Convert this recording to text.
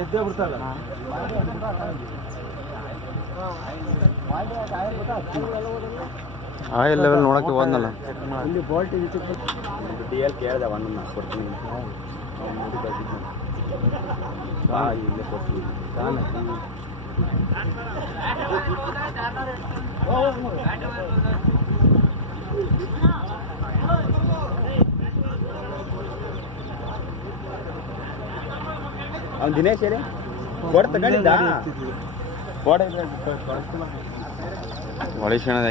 ಎದ್ದೇ ಬಿಡ್ತಾರ oil level ನೋಡಕ್ಕೆ ಹೋದ್ನಲ್ಲ ಇಲ್ಲಿ ಬೋಲ್ಟ್ ಡಿ ಎಲ್ ಕೇಳಿದೆ ಅಣ್ಣ ಕೊಡ್ತೀನಿ ಇಲ್ಲೇ ಕೊಡ್ತೀನಿ ಅವ್ನು ದಿನೇಶ್ ರೀ ಕೊಡ್ ತಗೊಂಡಿದ್ದ ಒಳಿಶಣದಾಗಿ